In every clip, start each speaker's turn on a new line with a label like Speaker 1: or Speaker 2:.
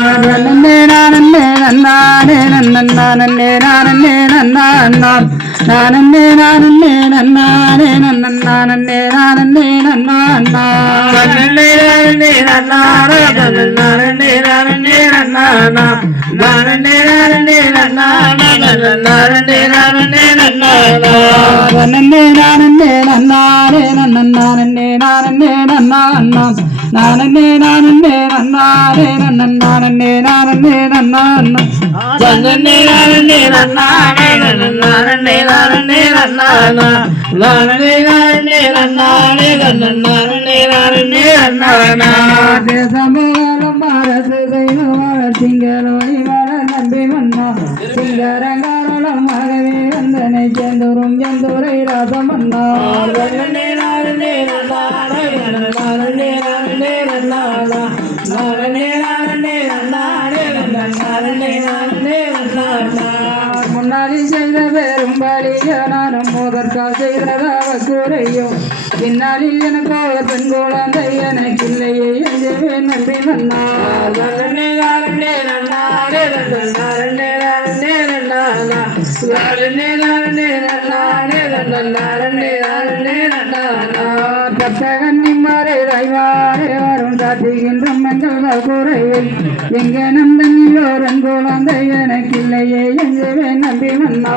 Speaker 1: நன்னே நானே நன்னானே நன்னே நானே நன்னான் நானே நானே நன்னானே நன்னே நானே நன்னான்
Speaker 2: நன்னே நானே நன்னாரே நன்னே நானே நன்னானா நானே நானே நன்னானா நன்னே நானே நன்னானா.
Speaker 1: நன்னே நானே நன்னானே நன்னே நானே நன்னான் நானே நானே நன்னானே நன்னே நானே நன்னான்
Speaker 2: நன்னே நானே நன்னானே நன்னே நானே நன்னானா நானே நானே நன்னானே நன்னே நானே நன்னானா
Speaker 1: தேசமேலும் அரசு தெய்வம் திங்களோய் வர நம்பி வந்தா. சிங்கரங்காரம் மகவே வந்தனை சேர்ந்தோறும் எந்தோரை ராசமன்னா
Speaker 2: நன்னே நானே நன்னானே நன்னே நானே நன்னானா நானே நானே நன்னானே நன்னே நானே நன்னானா
Speaker 1: கண்ணி தைவாரே வரும் சாத்திகின்ற மங்கள் குறைவில் எங்க நந்தன் ஓரன் குழந்தை எனக்கு இல்லையே என்று நம்பி வந்தா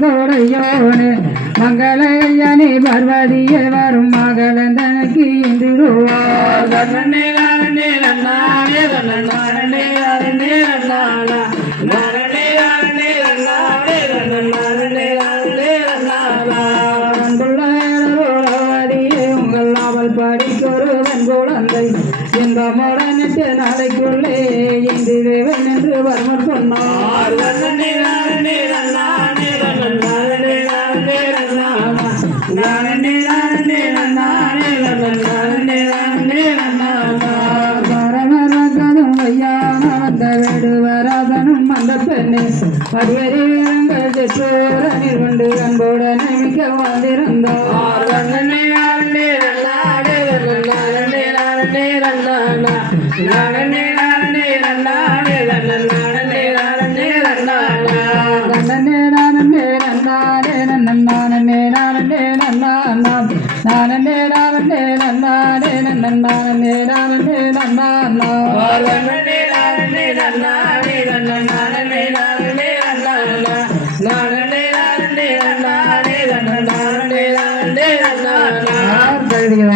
Speaker 1: தேவிலங்குன்றும் தோடையோனே மங்களகையனே பார்வதியே வரும் மகளன் தனக்கு இன்றிடுவார்
Speaker 2: நன்னே நானே நன்னானே நன்னானே நானே நன்னானா நானே நானே நன்னானே நன்னானே நானே நன்னானா
Speaker 1: அன்புள்ளவதியே உங்கள் நாவல் படிக்கொருவன் குழந்தை. இந்த முடனெட்டு நாளைக்குள்ளே இந்திரேவன் என்று வர்மர் சொன்னார்.
Speaker 2: நன்னானா நானே
Speaker 1: வந்த வேடுவராதனும் அந்த பெண்ணே பரிவரி வீரங்கள் செற்றோரனில் கொண்டு அன்புடன் மிக்க வாழ்ந்திருந்தோம்
Speaker 2: நன்னே
Speaker 1: நானே நானே நன்னானே நன்னானே நானே நன்னானாம்
Speaker 2: நன்னே நானே நன்னானே நன்னானே நானே நன்னானா நானே நானே நன்னானே நன்னானே நானே நன்னானா
Speaker 1: ஆர் தகுதியோ